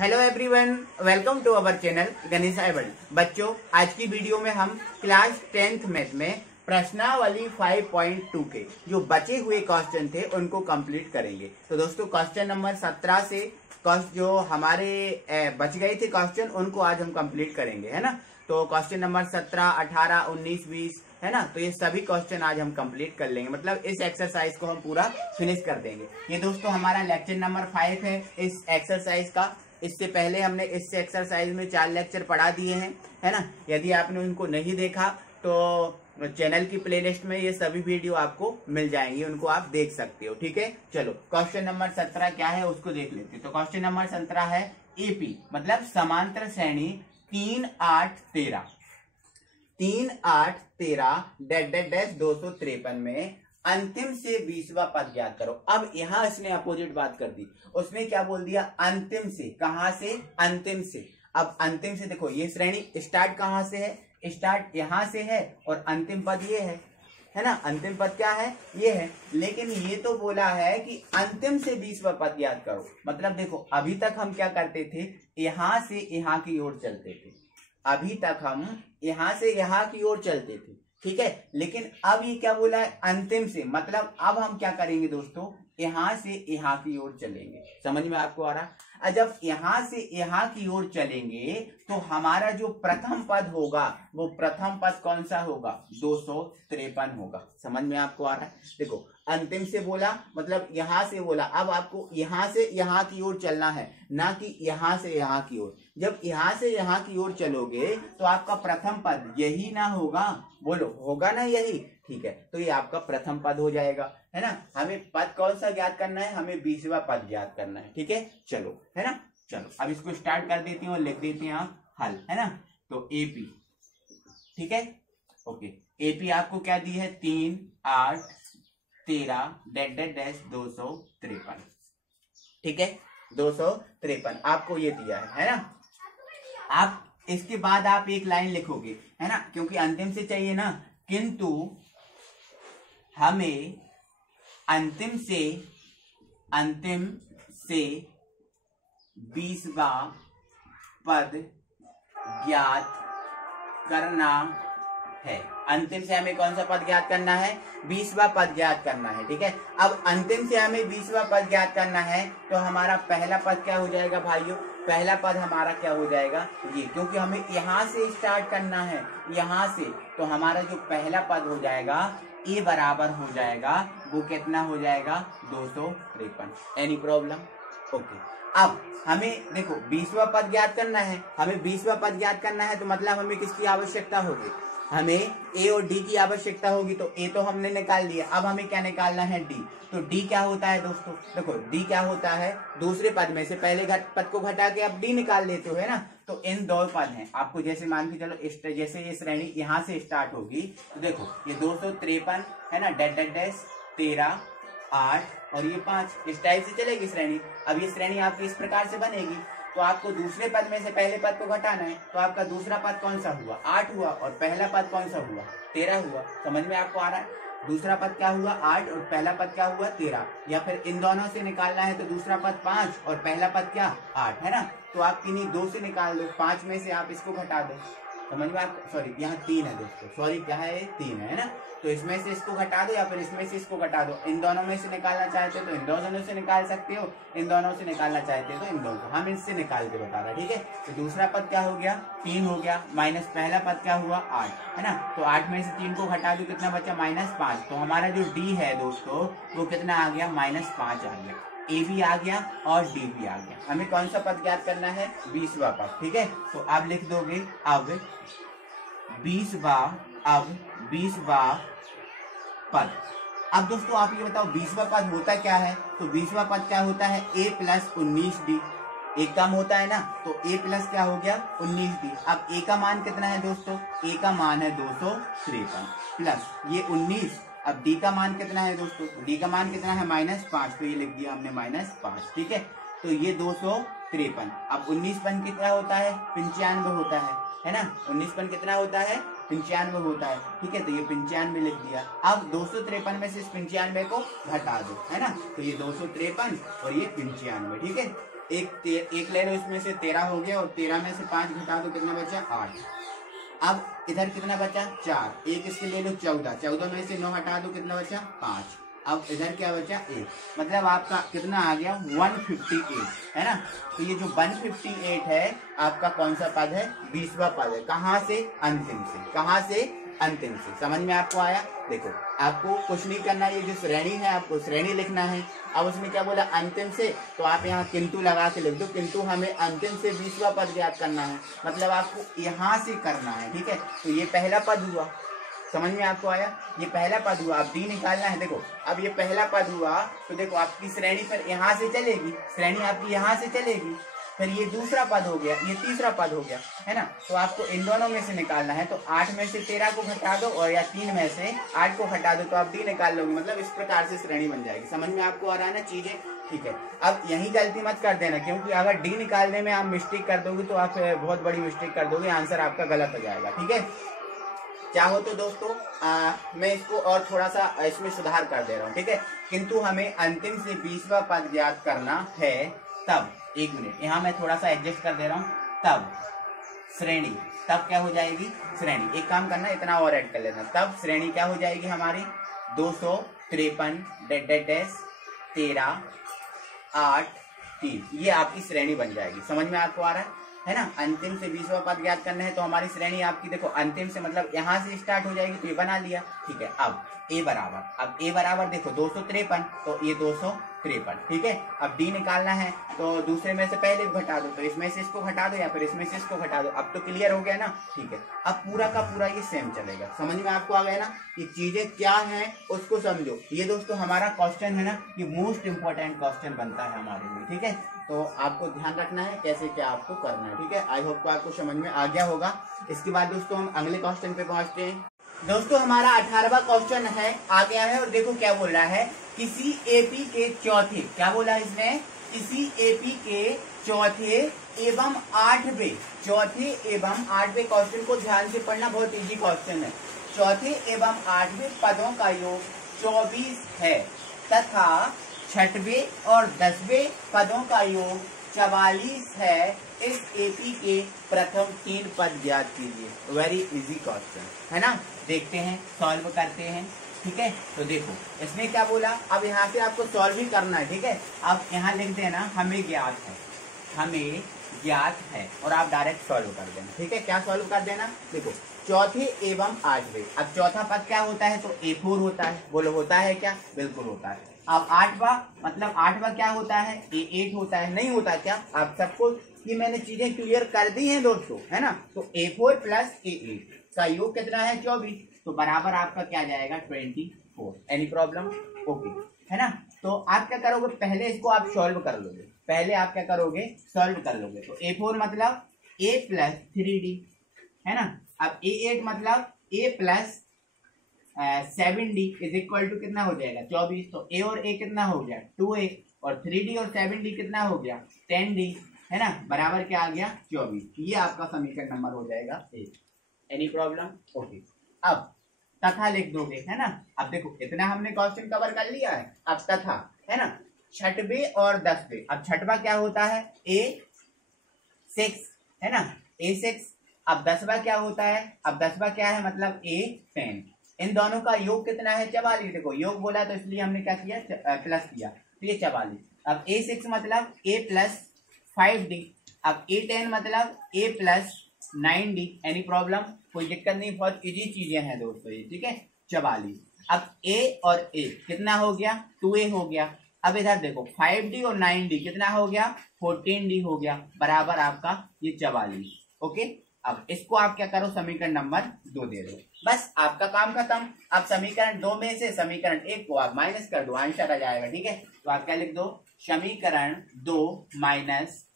Hello everyone, welcome to our channel Ganesh world. बच्चों, आज की वीडियो में हम क्लास 10th मैथ में प्रश्नावली 5.2 के जो बचे हुए क्वेश्चन थे उनको कंप्लीट करेंगे। तो दोस्तों, क्वेश्चन नंबर 17 से जो हमारे बच गए थे क्वेश्चन उनको आज हम कंप्लीट करेंगे, है ना। तो क्वेश्चन नंबर 17, 18, 19, 20 है ना, तो ये सभी क्वेश्चन आज हम कंप्लीट कर लेंगे। मतलब इस एक्सरसाइज को हम पूरा फिनिश कर देंगे। ये दोस्तों हमारा लेक्चर नंबर 5 है इस एक्सरसाइज का। इससे पहले हमने इस एक्सरसाइज में 4 लेक्चर पढ़ा दिए हैं, है ना। यदि आपने उनको नहीं देखा तो चैनल की प्लेलिस्ट में ये सभी वीडियो आपको मिल जाएंगे, उनको आप देख सकते हो। ठीक है, चलो क्वेश्चन नंबर 17 क्या है उसको देख लेते हैं। तो क्वेश्चन नंबर 17 है एपी, मतलब समांतर श्रेणी 3, 8, 13 3, 8, 13 डैश 253 में अंतिम से 20वां पद ज्ञात करो। अब यहां इसने अपोजिट बात कर दी, उसने क्या बोल दिया, अंतिम से। कहां से? अंतिम से। अब अंतिम से देखो, ये श्रेणी स्टार्ट कहां से है? स्टार्ट यहां से है और अंतिम पद ये है ना। अंतिम पद क्या है? ये है। लेकिन ये तो बोला है कि अंतिम से 20वां पद ज्ञात करो। मतलब देखो, अभी तक हम क्या करते थे, यहां से यहां की ओर चलते थे। अभी तक हम यहां से यहां की ओर चलते थे, ठीक है। लेकिन अब ये क्या बोला है, अंतिम से। मतलब अब हम क्या करेंगे दोस्तों, यहां से यहां की ओर चलेंगे। समझ में आपको आ रहा? जब यहां से यहां की ओर चलेंगे तो हमारा जो प्रथम पद होगा वो प्रथम पद कौन सा होगा? 253 होगा। समझ में आपको आ रहा है? देखो, अंतिम से बोला मतलब यहां से बोला। अब आपको यहां से यहां की ओर चलना है, ना कि यहां से यहां की ओर। जब यहां से यहां की ओर चलोगे तो आपका प्रथम पद यही ना होगा? बोलो, होगा ना यही? ठीक है, तो ये आपका प्रथम पद हो जाएगा, है ना। हमें पद कौन सा ज्ञात करना है? हमें 20वां पद ज्ञात करना है। ठीक है, चलो, है ना। चलो अब इसको स्टार्ट कर देती हूँ और लिख देते हैं आप हल, है ना। तो एपी, ठीक है, ओके। एपी आपको क्या दी है? 3, 8, 13 डैश 253, ठीक है। 253 आपको ये दिया है ना। आप इसके बाद आप एक लाइन लिखोगे, है ना, क्योंकि अंतिम से चाहिए ना। किंतु हमें अंतिम से 20वां पद ज्ञात करना है। अंतिम से हमें कौन सा पद ज्ञात करना है? 20वां पद ज्ञात करना है, ठीक है। अब अंतिम से हमें 20वां पद ज्ञात करना है तो हमारा पहला पद क्या हो जाएगा भाइयों? पहला पद हमारा क्या हो जाएगा? ये, क्योंकि हमें यहां से स्टार्ट करना है, यहां से। तो हमारा जो पहला पद हो जाएगा ए बराबर हो जाएगा, वो कितना हो जाएगा? 253। Any problem? ओके। अब हमें देखो 20वां पद ज्ञात करना है। हमें 20वां पद ज्ञात करना है तो मतलब हमें किसकी आवश्यकता होगी? हमें ए और डी की आवश्यकता होगी। तो ए तो हमने निकाल लिया, अब हमें क्या निकालना है? डी। तो डी क्या होता है दोस्तों? देखो, डी क्या होता है? दूसरे पद में से पहले पद को घटा के आप डी निकाल लेते हो, है ना। तो इन 2 पद हैं आपको, जैसे मान के चलो जैसे ये श्रेणी यहां से स्टार्ट होगी तो देखो ये 253 है ना, डैश 13, 8 और ये 5, इस टाइप से चलेगी श्रेणी। अब ये श्रेणी आपकी इस प्रकार से बनेगी। तो आपको दूसरे पद में से पहले पद को घटाना है। तो आपका दूसरा पद कौन सा हुआ? 8 हुआ। और पहला पद कौन सा हुआ? 13 हुआ। समझ में आपको आ रहा है? दूसरा पद क्या हुआ? 8 और पहला पद क्या हुआ? 13। या फिर इन दोनों से निकालना है तो दूसरा पद 5 और पहला पद क्या? 8, है ना। तो आप किन्हीं 2 से निकाल दो, 5 में से आप इसको घटा दो। समझ में आपको? सॉरी, यहाँ 3 है दोस्तों, सॉरी क्या है? 3 है ना। तो इसमें से इसको घटा दो या फिर इसमें से इसको घटा दो। इन दोनों में से निकालना चाहते हो तो इन दोनों से निकाल सकते हो, इन दोनों से निकालना चाहते हो तो इन दोनों। हम इससे निकाल के बता रहे हैं, ठीक है। तो दूसरा पद क्या हो गया? 3 हो गया, माइनस पहला पद क्या हुआ? 8, है ना। तो 8 में से 3 को घटा दो, कितना बचा? -5। तो हमारा जो डी है दोस्तों वो कितना आ गया? -5 आ गया। ए भी आ गया और डी भी आ गया। हमें कौन सा पद ज्ञात करना है? 20वां पद, ठीक है। तो आप लिख दोगे अब 20वां पद। अब दोस्तों आप ये बताओ 20वां पद होता क्या है? तो 20वां पद क्या होता है? a + 19d। एक कम होता है ना, तो a प्लस क्या हो गया? 19d। अब a का मान कितना है दोस्तों? a का मान है 253 प्लस ये 19। अब d का मान कितना है दोस्तों? d का मान कितना है? -5। तो ये लिख दिया हमने -5, ठीक है। तो ये 253। अब 19 पन कितना होता है? 95 होता है ना। 19 पन कितना होता है? 95 होता है, ठीक है। तो ये 95 लिख दिया। अब 253 में से इस 95 को घटा दो, है ना। तो ये 253 और ये 95, ठीक है। एक ले लो, इसमें से 13 हो गया, और 13 में से 5 घटा दो, कितना बचा 8। अब इधर कितना बचा 4, एक इसके ले लो 14, 14 में से 9 हटा दो, कितना बचा 5। अब इधर क्या बचा 1, मतलब आपका कितना आ गया 158, है ना। तो ये जो 158 है आपका कौन सा पद है, 20वां पद है। कहाँ से, अंतिम से। कहाँ से, अंतिम से। समझ में आपको आया। देखो आपको कुछ नहीं करना, ये जो श्रेणी है आपको श्रेणी लिखना है। अब उसने क्या बोला, अंतिम से, तो आप यहाँ किंतु लगा के लिख दो, किंतु हमें अंतिम से 20वां पद ज्ञात करना है, मतलब आपको यहाँ से करना है, ठीक है। तो ये पहला पद हुआ, समझ में आपको आया, ये पहला पद हुआ। अब डी निकालना है। देखो अब ये पहला पद हुआ, तो देखो आपकी श्रेणी फिर यहाँ से चलेगी, श्रेणी आपकी यहाँ से चलेगी, फिर ये दूसरा पद हो गया, ये तीसरा पद हो गया, है ना। तो आपको इन दोनों में से निकालना है। तो 8 में से 13 को घटा दो, और या 3 में से 8 को घटा दो, तो आप डी निकाल लोगे, मतलब इस प्रकार से श्रेणी बन जाएगी। समझ में आपको आ रहा है ना चीजें, ठीक है। अब यही गलती मत कर देना, क्योंकि अगर डी निकालने में आप मिस्टेक कर दोगे तो आप बहुत बड़ी मिस्टेक कर दोगे, आंसर आपका गलत हो जाएगा, ठीक है। चाहो तो दोस्तों मैं इसको और थोड़ा सा इसमें सुधार कर दे रहा हूँ, ठीक है। किंतु हमें अंतिम से 20वां पद ज्ञात करना है, तब 1 मिनट यहाँ मैं थोड़ा सा एडजस्ट कर दे रहा हूँ, तब श्रेणी, तब क्या हो जाएगी श्रेणी, एक काम करना इतना और ऐड कर लेना, तब श्रेणी क्या हो जाएगी हमारी 253 13 8 3, ये आपकी श्रेणी बन जाएगी। समझ में आपको आ रहा है ना। अंतिम से 20वां पद ज्ञात करना है, तो हमारी श्रेणी आपकी देखो अंतिम से मतलब यहाँ से स्टार्ट हो जाएगी, तो ये बना लिया, ठीक है। अब ए बराबर, अब ए बराबर देखो 253, तो ये 253, ठीक है। अब डी निकालना है, तो दूसरे में से पहले घटा दो, तो इसमें से इसको घटा दो, या फिर इसमें से इसको घटा दो। अब तो क्लियर हो गया ना, ठीक है। अब पूरा का पूरा ये सेम चलेगा। समझ में आपको आ गया ना, ये चीजें क्या हैं उसको समझो। ये दोस्तों हमारा क्वेश्चन है ना, ये मोस्ट इंपॉर्टेंट क्वेश्चन बनता है हमारे लिए, ठीक है। तो आपको ध्यान रखना है कैसे क्या आपको करना है, ठीक है। आई होप आपको समझ में आ गया होगा। इसके बाद दोस्तों हम अगले क्वेश्चन पे पहुंचते हैं। दोस्तों हमारा 18वां क्वेश्चन है, आ गया है, और देखो क्या बोल रहा है, किसी एपी के चौथे, क्या बोला है इसने, किसी एपी के चौथे एवं 8वें, चौथे एवं 8वें क्वेश्चन को ध्यान से पढ़ना, बहुत इजी क्वेश्चन है। चौथे एवं 8वें पदों का योग 24 है, तथा 6वें और 10वें पदों का योग 44 है। इस एपी के प्रथम 3 पद ज्ञात कीजिए। वेरी इजी क्वेश्चन है ना। देखते हैं, सॉल्व करते हैं, ठीक है। तो देखो इसने क्या बोला, अब यहाँ से आपको सॉल्व ही करना है, ठीक है। अब यहाँ लिख देना हमें ज्ञात है, हमें ज्ञात है, और आप डायरेक्ट सॉल्व कर देना, ठीक है। क्या सॉल्व कर देना, देखो चौथे एवं 8वें, अब चौथा पद क्या होता है, तो A4 होता है, बोलो होता है क्या, बिल्कुल होता है। अब 8वां, मतलब 8वां क्या होता है, A8 होता है, नहीं होता क्या, आप सबको ये मैंने चीजें क्लियर कर दी हैं दोस्तों, है ना। तो A4 प्लस A8 का योग कितना है 24, तो बराबर आपका क्या जाएगा 24। एनी प्रॉब्लम, ओके, है ना। तो आप क्या करोगे, पहले इसको आप सॉल्व कर लोगे, पहले आप क्या करोगे, सॉल्व कर लोगे। तो A4 मतलब A प्लस 3D, है ना। अब A8 मतलब A plus 7D is equal to कितना हो जाएगा 24। तो A और A कितना हो गया 2A, और 3D और 7D कितना हो गया 10D, है ना, बराबर क्या आ गया 24। ये आपका समीकरण नंबर हो जाएगा 1। Any problem, okay. अब तथा लिख दोगे, है ना। अब देखो इतना हमने क्वेश्चन कवर कर लिया है, अब तथा, है ना, 6वें और 10वें। अब 6वां क्या होता है A6, है ना, A6। अब 10वां क्या होता है, अब 10वां क्या है, मतलब A10। इन दोनों का योग कितना है 44। देखो योग बोला तो इसलिए हमने क्या किया, प्लस किया, तो ये 44। अब A6 मतलब A प्लस 5D, अब A10 मतलब A plus 9D। Any problem, कोई दिक्कत नहीं, बहुत इजी चीजें हैं दोस्तों ये, ठीक है। 44। अब A और A कितना हो गया 2A हो गया। अब इधर देखो 5D और 9D कितना हो गया 14D हो गया, बराबर आपका ये 44, ओके। अब इसको आप क्या करो, समीकरण नंबर 2 दे दो, बस आपका काम खत्म। अब समीकरण 2 में से समीकरण 1 को आप माइनस कर दो, आंसर आ जाएगा, ठीक है। तो आप क्या लिख दो, समीकरण 2 माइनस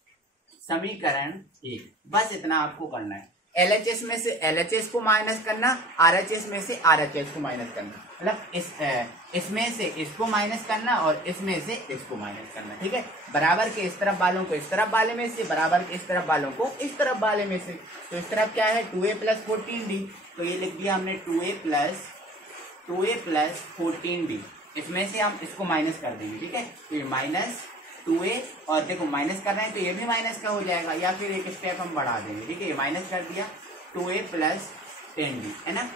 समीकरण 1, बस इतना आपको करना है। LHS में से LHS को माइनस करना, RHS में से RHS को माइनस करना, मतलब इसमें से इसको माइनस करना और इसमें से इसको माइनस करना, ठीक है। बराबर के इस तरफ वालों को इस तरफ वाले में से, बराबर के इस तरफ वालों को इस तरफ वाले में से। तो इस तरफ क्या है 2A प्लस 14D, तो ये लिख दिया हमने 2A प्लस 14D। इसमें से हम इसको माइनस कर देंगे, ठीक है। तो ये माइनस 2a और देखो माइनस कर रहे हैं तो ये भी माइनस का हो जाएगा, या फिर एक स्टेप हम बढ़ा देंगे, ठीक है, ये माइनस कर दिया 2a प्लस 10d है ना।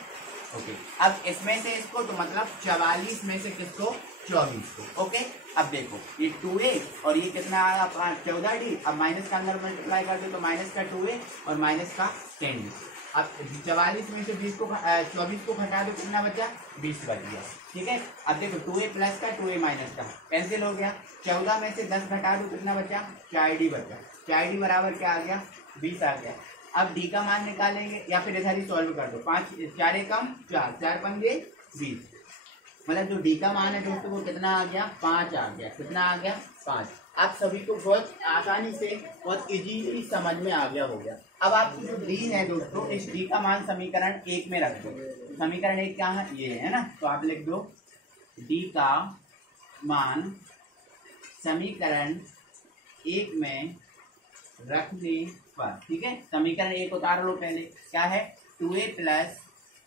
ओके, अब इसमें से इसको तो मतलब 44 में से किसको, 24 को। ओके, अब देखो ये 2a और ये कितना आया 14d, अब माइनस का अंदर मल्टीप्लाई कर दो तो माइनस का 2a और माइनस का 10d। अब 44 में से 24 को घटा दो, कितना बचा, 20 बच गया, ठीक है। अब देखो 2a प्लस का 2a माइनस का कैंसिल हो गया, 14 में से 10 घटा दो, कितना बचा, 4d बचा, 4d बराबर क्या आ गया, 20 आ गया। अब d का मान निकालेंगे या फिर इधर ही सॉल्व कर दो, 5 4 एकम 4, 4 पंगे 20, मतलब जो d का मान है दोस्तों वो कितना आ गया, 5 आ गया, कितना आ गया, 5। आप सभी को बहुत आसानी से बहुत इजीली समझ में आ गया हो गया। अब आपकी जो d है दोस्तों, इस d का मान समीकरण 1 में रख दो। समीकरण 1 क्या है, ये है ना, तो आप लिख दो d का मान समीकरण 1 में रखने पर, ठीक है। समीकरण 1 उतार लो पहले, क्या है, 2a plus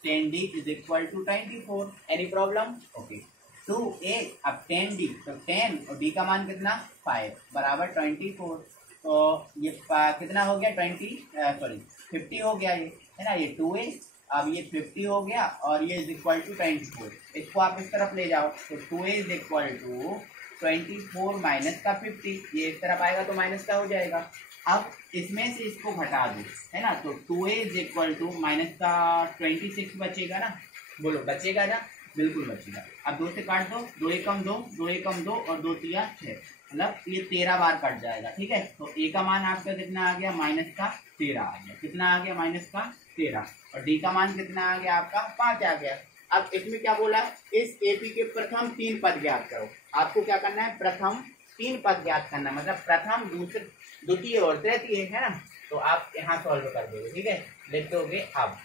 10d is equal to 24। Any problem, okay. 2a अब 10d, तो 10 और d का मान कितना, 5 बराबर 24, तो ये कितना हो गया, 50 हो गया, ये है ना, ये 2a, अब ये 50 हो गया और ये इज इक्वल टू 24। इसको आप इस तरफ ले जाओ तो 2a is equal to 24 minus का 50, ये इस तरफ आएगा तो माइनस का हो जाएगा। अब इसमें से इसको घटा दो, है ना, तो 2a is equal to minus का 26 बचेगा ना, बोलो बचेगा ना, बिल्कुल बचेगा। अब 2 से काट दो, 2 एकम 2, 2 एकम 2 और 2 तिया 6, मतलब ये 13 बार कट जाएगा, ठीक है। तो a का मान आपका कितना आ गया, माइनस का 13 आ गया, कितना आ गया, माइनस का 13, और d का मान कितना आ गया आपका, 5 आ गया। अब इसमें क्या बोला है, इस AP के प्रथम 3 पद ज्ञात करो। आपको क्या करना है, प्रथम 3 पद ज्ञात करना, मतलब प्रथम, दूसरे, द्वितीय और तृतीय, है ना। तो आप यहाँ सॉल्व कर दोगे, ठीक है, लिख दोगे अब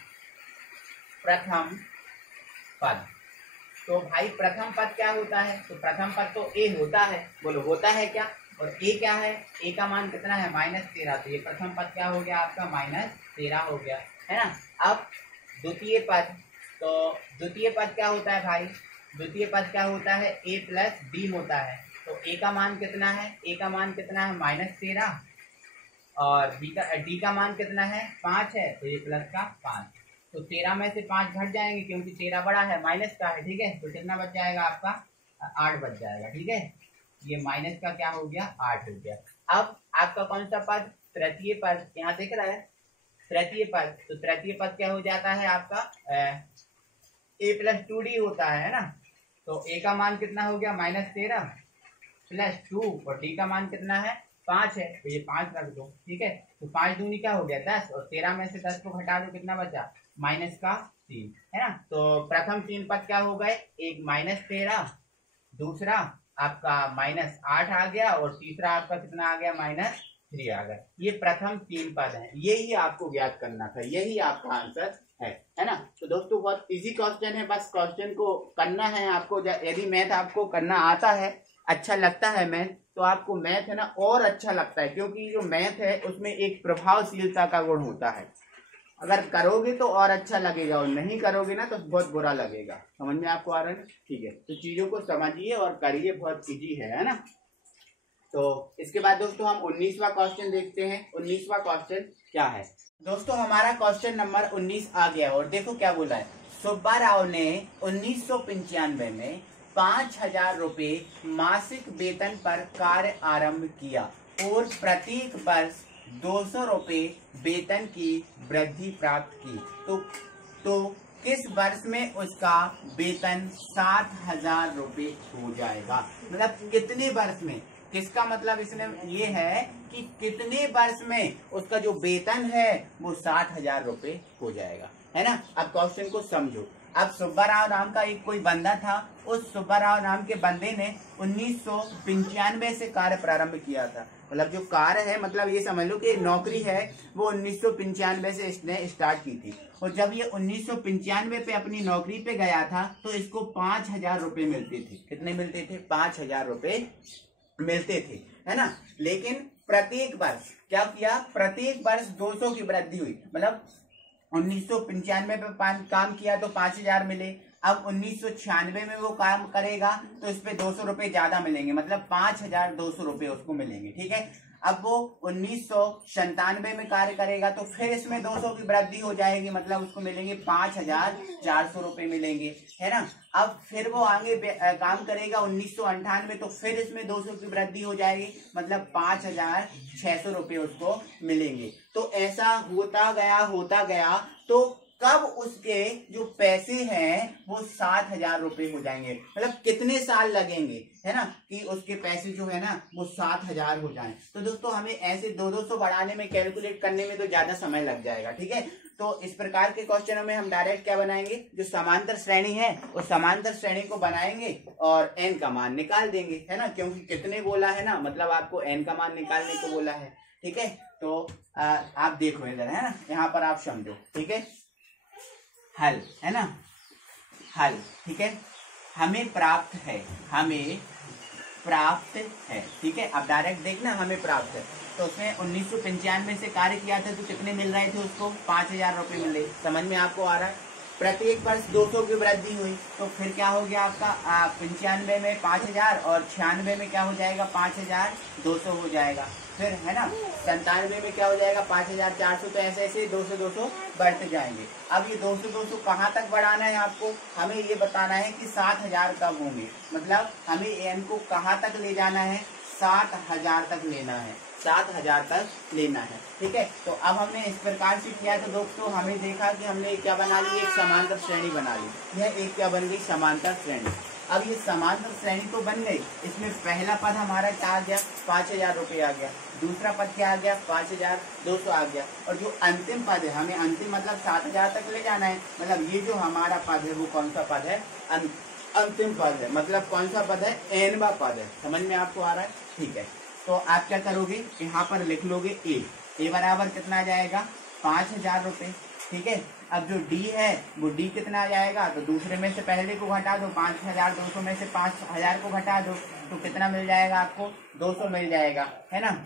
प्रथम पद। तो भाई प्रथम पद क्या होता है, तो प्रथम पद तो a होता है, बोलो होता है क्या, और a क्या है, a का मान कितना है, -13, तो ये प्रथम पद क्या हो गया आपका, -13 हो गया, है ना। अब द्वितीय पद, तो द्वितीय पद क्या होता है भाई, द्वितीय पद क्या होता है, a प्लस b होता है, तो a का मान कितना है, a का मान कितना है, -13, और d का मान कितना है, 5 है, तो ये प्लस का 5, तो 13 में से 5 घट जाएंगे क्योंकि 13 बड़ा है, माइनस का है, ठीक है, तो कितना बच जाएगा आपका, 8 बच जाएगा, ठीक है, ये माइनस का क्या हो गया, 8 हो गया। अब आपका कौन सा पद, तृतीय पद, यहाँ देख रहा है तृतीय पद, तो तृतीय पद क्या हो जाता है आपका, a प्लस 2d होता है ना, तो a का मान कितना हो गया, -13 प्लस 2, और d का मान कितना है, 5 है, तो ये 5 रख दो, ठीक है। तो 5 दूनी क्या हो गया, 10, और 13 में से 10 को घटा दो, कितना बचा, -3, है ना। तो प्रथम 3 पद क्या हो गए, एक -13, दूसरा आपका -8 आ गया, और तीसरा आपका कितना आ गया, -3 आ गया। ये प्रथम 3 पद हैं, यही आपको ज्ञात करना था, यही आपका आंसर है ना। तो दोस्तों बहुत इजी क्वेश्चन है, बस क्वेश्चन को करना है आपको। यदि मैथ आपको करना आता है, अच्छा लगता है मैथ, तो आपको मैथ है ना और अच्छा लगता है, क्योंकि जो मैथ है उसमें एक प्रभावशीलता का गुण होता है। अगर करोगे तो और अच्छा लगेगा, और नहीं करोगे ना तो बहुत बुरा लगेगा। समझ में आपको आ रहा है, ठीक है। तो चीजों को समझिए और करिए, बहुत इजी है ना। तो इसके बाद दोस्तों हम 19वां क्वेश्चन देखते हैं। 19वां क्वेश्चन क्या है दोस्तों, हमारा क्वेश्चन नंबर 19 आ गया, और देखो क्या बोला है। सुब्बा राव ने 1995 में 5,000 रुपए मासिक वेतन पर कार्य आरंभ किया और प्रत्येक वर्ष 200 रुपए वेतन की वृद्धि प्राप्त की। तो किस वर्ष में उसका वेतन 7,000 रुपए हो जाएगा, मतलब कितने वर्ष में, किसका मतलब इसने ये है कि कितने वर्ष में उसका जो वेतन है वो 7,000 रुपए हो जाएगा, है ना। अब क्वेश्चन को समझो। अब सुब्बा राव नाम का एक कोई बंदा था, उस सुब्बा राव नाम के बंदे ने 1995 से कार्य प्रारंभ किया था। मतलब जो कार्य है, मतलब ये समझ लो कि नौकरी है वो 1995 से इसने स्टार्ट की थी, और जब ये 1995 पे अपनी नौकरी पे गया था तो इसको 5,000 रुपए मिलते थे। कितने मिलते थे, 5,000 रुपए मिलते थे, है ना। लेकिन प्रत्येक वर्ष क्या किया, प्रत्येक वर्ष 200 की वृद्धि हुई, मतलब 1995 पे काम किया तो 5,000 मिले, अब 1996 में वो काम करेगा तो इस पे 200 रुपए ज्यादा मिलेंगे, मतलब 5200 रुपए उसको मिलेंगे। ठीक है, अब वो 1997 में कार्य करेगा तो फिर इसमें 200 की वृद्धि हो जाएगी, मतलब उसको मिलेंगे 5400 रुपए मिलेंगे, है ना। अब फिर वो आगे काम करेगा 1998 तो फिर इसमें 200 की वृद्धि हो जाएगी, मतलब 5600 रुपए उसको मिलेंगे। तो ऐसा होता गया तो कब उसके जो पैसे हैं वो 7000 रुपए हो जाएंगे, मतलब कितने साल लगेंगे, है ना, कि उसके पैसे जो है ना वो 7000 हो जाएं। तो दोस्तों हमें ऐसे 200 बढ़ाने में, कैलकुलेट करने में तो ज्यादा समय लग जाएगा। ठीक है, तो इस प्रकार के क्वेश्चनों में हम डायरेक्ट क्या बनाएंगे, जो समांतर श्रेणी है उस समांतर श्रेणी को बनाएंगे और n का मान निकाल देंगे, है ना, क्योंकि कितने बोला है ना, मतलब आपको n का मान निकालने को बोला है। ठीक है, तो आप देखो इधर, है ना, यहाँ पर आप समझो। ठीक है, हल, है ना, हल। ठीक है, हमें प्राप्त है, ठीक है। अब डायरेक्ट देखना, हमें प्राप्त है तो उसने 1995 से कार्य किया था तो कितने मिल रहे थे उसको, 5000 रुपए मिल रहे। समझ में आपको आ रहा है। प्रत्येक वर्ष 200 की वृद्धि हुई तो फिर क्या हो गया आपका, 95 में 5000 और 96 में क्या हो जाएगा, 5200 हो जाएगा। फिर है ना 97 में क्या हो जाएगा, 5400। तो ऐसे ऐसे 200 बढ़ते जाएंगे। अब ये 200 कहाँ तक बढ़ाना है आपको, हमें ये बताना है कि 7000 कब होंगे, मतलब हमें एन को कहाँ तक ले जाना है, 7000 तक लेना है, 7000 तक लेना है। ठीक है, तो अब हमने इस प्रकार से किया तो दोस्तों हमें देखा कि हमने क्या बना ली, एक समांतर श्रेणी बना ली। यह एक क्या बन गई, समांतर श्रेणी। अब ये समांतर श्रेणी तो बन गई, इसमें पहला पद हमारा क्या आ गया, 5000 रुपये आ गया। दूसरा पद क्या आ गया, 5200 आ गया। और जो अंतिम पद है, हमें अंतिम मतलब 7000 तक ले जाना है, मतलब ये जो हमारा पद है वो कौन सा पद है, अंतिम पद है, मतलब कौन सा पद है, एनवा पद है। समझ में आपको आ रहा है। ठीक है, तो आप क्या करोगे, यहाँ पर लिख लोगे ए बराबर कितना आ जाएगा, 5000 रुपये। ठीक है, अब जो डी है वो डी कितना आ जाएगा, तो दूसरे में से पहले को घटा दो, 5200 में से 5000 को घटा दो तो कितना मिल जाएगा आपको, 200 मिल जाएगा, है ना।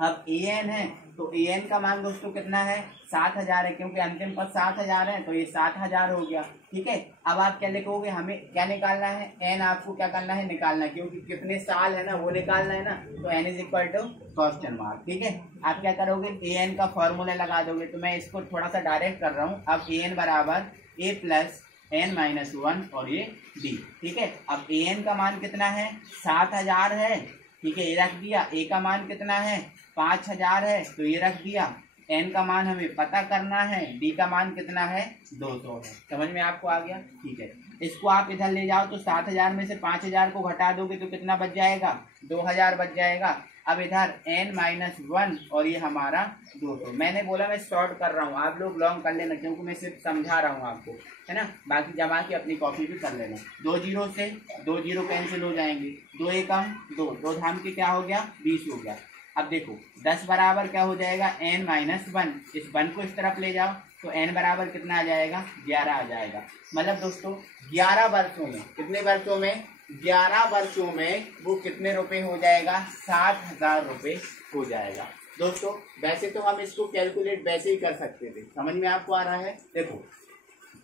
अब ए एन है तो ए एन का मान दोस्तों कितना है, 7000 है, क्योंकि अंतिम पद 7000 है तो ये 7000 हो गया। ठीक है, अब आप क्या लिखोगे, हमें क्या निकालना है, एन आपको क्या करना है, निकालना, क्योंकि कितने साल है ना वो निकालना है ना, तो N is equal to question mark. ठीक है, आप क्या करोगे, ए एन का फॉर्मूला लगा दोगे। तो मैं इसको थोड़ा सा डायरेक्ट कर रहा हूँ। अब ए एन बराबर ए प्लस एन माइनस 1 और ये डी। ठीक है, अब ए एन का मान कितना है, 7000 है। ठीक है, ये रख दिया। ए का मान कितना है, 5000 है, तो ये रख दिया। एन का मान हमें पता करना है, डी का मान कितना है, 200 है। समझ में आपको आ गया। ठीक है, इसको आप इधर ले जाओ तो 7000 में से 5000 को घटा दोगे तो कितना बच जाएगा, 2000 बच जाएगा। अब इधर n माइनस 1 और ये हमारा 200। मैंने बोला मैं शॉर्ट कर रहा हूँ, आप लोग लॉन्ग कर लेना, क्योंकि मैं सिर्फ समझा रहा हूँ आपको, है ना। बाकी जमा के अपनी कॉपी भी कर लेना। 2 जीरो से 2 जीरो कैंसिल हो जाएंगे, 2 एकम 2, 2 धाम के क्या हो गया, 20 हो गया। अब देखो 10 बराबर क्या हो जाएगा, n माइनस 1। इस 1 को इस तरफ ले जाओ तो n बराबर कितना आ जाएगा, 11 आ जाएगा। मतलब दोस्तों 11 वर्षों में, कितने वर्षों में, 11 वर्षों में वो कितने रुपए हो जाएगा, 7000 रुपए हो जाएगा। दोस्तों वैसे तो हम इसको कैलकुलेट वैसे ही कर सकते थे, समझ में आपको आ रहा है। देखो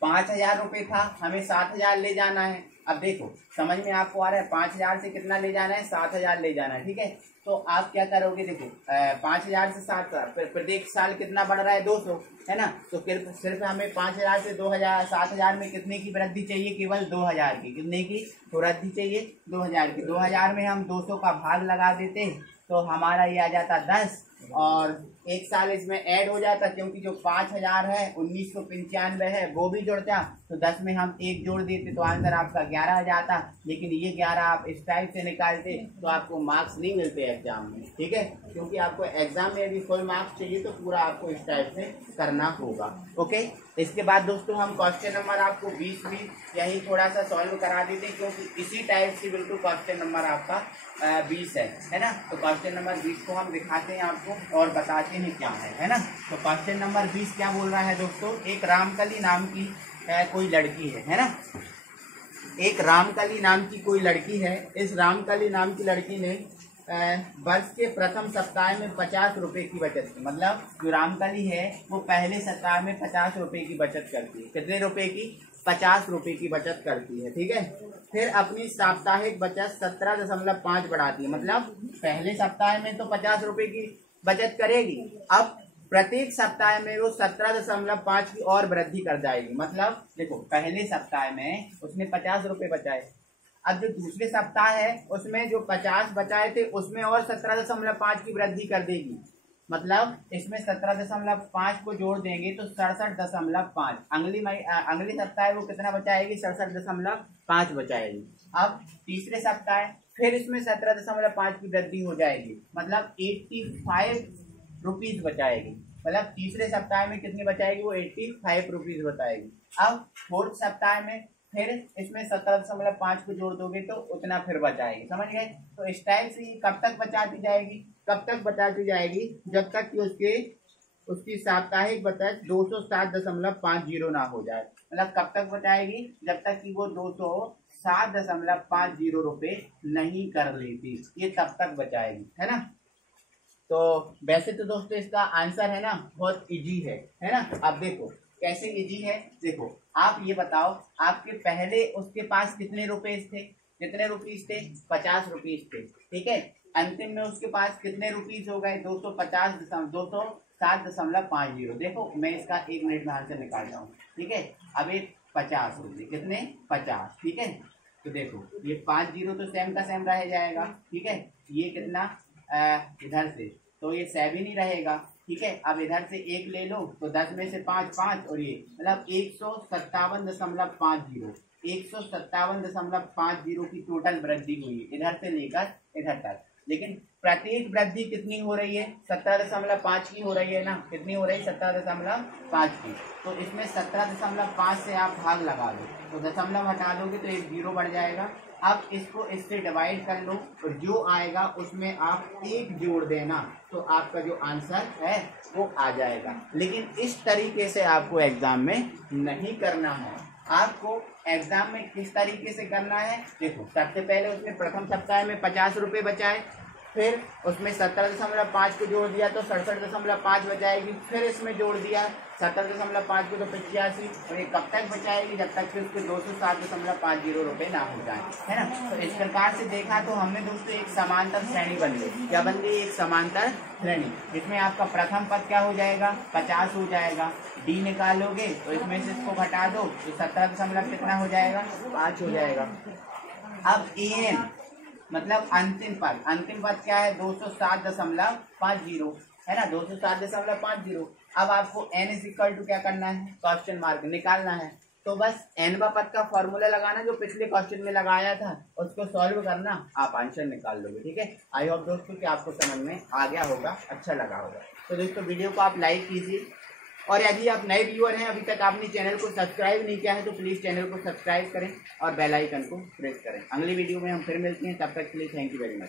5000 रुपए था, हमें 7000 ले जाना है। अब देखो समझ में आपको आ रहा है, 5000 से कितना ले जाना है, 7000 ले जाना है। ठीक है, तो आप क्या करोगे, देखो 5000 से 7000, प्रत्येक साल कितना बढ़ रहा है, 200, है ना। तो सिर्फ हमें 5000 से 2000 7000 में कितने की वृद्धि चाहिए, केवल 2000 की। कितने की वृद्धि चाहिए, 2000 की। 2000 में हम 200 का भाग लगा देते तो हमारा ये आ जाता 10, और एक साल इसमें ऐड हो जाता, क्योंकि जो 5000 है 1995 है वो भी जुड़ता, तो 10 में हम 1 जोड़ देते तो आंसर आपका 11 आ जाता। लेकिन ये 11 आप इस टाइप से निकालते तो आपको मार्क्स नहीं मिलते एग्जाम में। ठीक है, क्योंकि आपको एग्जाम में यदि फुल मार्क्स चाहिए तो पूरा आपको इस टाइप से करना होगा। ओके, इसके बाद दोस्तों हम क्वेश्चन नंबर आपको 20 भी यही थोड़ा सा सॉल्व करा देते, क्योंकि इसी टाइप से बिल्कुल क्वेश्चन नंबर आपका 20 है ना। तो क्वेश्चन नंबर 20 को हम दिखाते हैं आपको और बताते हैं क्या है ना। तो क्वेश्चन नंबर 20 क्या बोल रहा है दोस्तों, एक रामकली नाम की कोई लड़की है ना। एक रामकली नाम की कोई लड़की है। इस रामकली नाम की लड़की ने वर्ष के प्रथम सप्ताह में 50 रुपए की बचत की। मतलब जो रामकली है वो पहले सप्ताह में 50 रुपए की बचत करती है। कितने रुपए की, 50 रुपए की बचत करती है। ठीक है, फिर अपनी साप्ताहिक बचत 17.5 बढ़ाती है। मतलब पहले सप्ताह में तो 50 रुपए की बचत करेगी, अब प्रत्येक सप्ताह में वो 17.5 की और वृद्धि कर जाएगी। मतलब देखो पहले सप्ताह में उसने 50 रुपए बचाए, अब जो दूसरे सप्ताह है उसमें जो 50 बचाए थे उसमें और 17.5 की वृद्धि कर देगी। मतलब इसमें 17.5 को जोड़ देंगे तो 67.5। अगली सप्ताह वो कितना बचाएगी? 67.5 बचाएगी। अब तीसरे सप्ताह फिर इसमें 17.5 की वृद्धि हो जाएगी, मतलब 85 रुपीज बचाएगी। मतलब तीसरे सप्ताह में कितनी बचाएगी? वो 85 रुपीज बताएगी। अब फोर्थ सप्ताह में फिर इसमें 17.5 को जोड़ दोगे तो उतना फिर बचाएगी। समझ गए? तो इस टाइप से कब तक बचाती जाएगी? कब तक बचाती जाएगी? जब तक कि उसकी साप्ताहिक बचत 207.50 ना हो जाए। मतलब कब तक बचाएगी? जब तक कि वो 207.50 रुपए नहीं कर लेती, ये तब तक बचाएगी, है ना। तो वैसे तो दोस्तों इसका आंसर है ना बहुत इजी है ना। अब देखो कैसे इजी है। देखो आप ये बताओ, आपके पहले उसके पास कितने रुपए थे? कितने रुपीज थे? 50 रुपीज थे। ठीक है, अंतिम में उसके पास कितने रुपीज हो गए? 207.50। देखो मैं इसका 1 मिनट में आंसर निकालता हूँ। ठीक है, अब एक 50 रुपये, कितने? 50। ठीक है, तो देखो ये 5 जीरो तो सेम का सेम रह जाएगा। ठीक है, ये कितना इधर से तो ये 7 ही रहेगा। ठीक है, अब इधर से 1 ले लो तो 10 में से 5 5 और ये मतलब 157.50 157.50 की टोटल वृद्धि हुई है इधर से लेकर इधर तक। लेकिन प्रत्येक वृद्धि कितनी हो रही है? 17.5 की हो रही है ना। कितनी हो रही है? 17.5 की। तो इसमें 17.5 से आप भाग लगा दो तो दशमलव हटा दोगे तो एक जीरो बढ़ जाएगा। अब इसको इससे डिवाइड कर लो और जो आएगा उसमें आप 1 जोड़ देना तो आपका जो आंसर है वो आ जाएगा। लेकिन इस तरीके से आपको एग्जाम में नहीं करना है। आपको एग्जाम में किस तरीके से करना है? देखो सबसे पहले उसने प्रथम सप्ताह में 50 रुपये बचाए, फिर उसमें 17.5 को जोड़ दिया तो 67.5 बचाएगी, फिर इसमें जोड़ दिया 17.5 को तो 85। और ये कब तक बचाएगी? जब तक कि उसके 207.50 रुपये ना हो जाए, है ना। तो इस प्रकार से देखा तो हमने दोस्तों एक समांतर श्रेणी बन गई। क्या बन गई? एक समांतर श्रेणी, जिसमें आपका प्रथम पद क्या हो जाएगा? 50 हो जाएगा। डी निकालोगे तो इसमें से इसको घटा दो तो 17 कितना हो जाएगा? 5 हो जाएगा। अब एन मतलब अंतिम पद क्या है? 207.50 है ना, 207.50। अब आपको n इज इक्वल टू क्या करना है? क्वेश्चन मार्क निकालना है। तो बस n पद का फॉर्मूला लगाना जो पिछले क्वेश्चन में लगाया था, उसको सॉल्व करना, आप आंसर निकाल लोगे। ठीक है, आई होप दोस्तों कि आपको समझ में आ गया होगा, अच्छा लगा होगा। तो दोस्तों वीडियो को आप लाइक कीजिए और यदि आप नए व्यूअर हैं, अभी तक आपने चैनल को सब्सक्राइब नहीं किया है तो प्लीज़ चैनल को सब्सक्राइब करें और बेल आइकन को प्रेस करें। अगली वीडियो में हम फिर मिलते हैं, तब तक के लिए थैंक यू वेरी मच।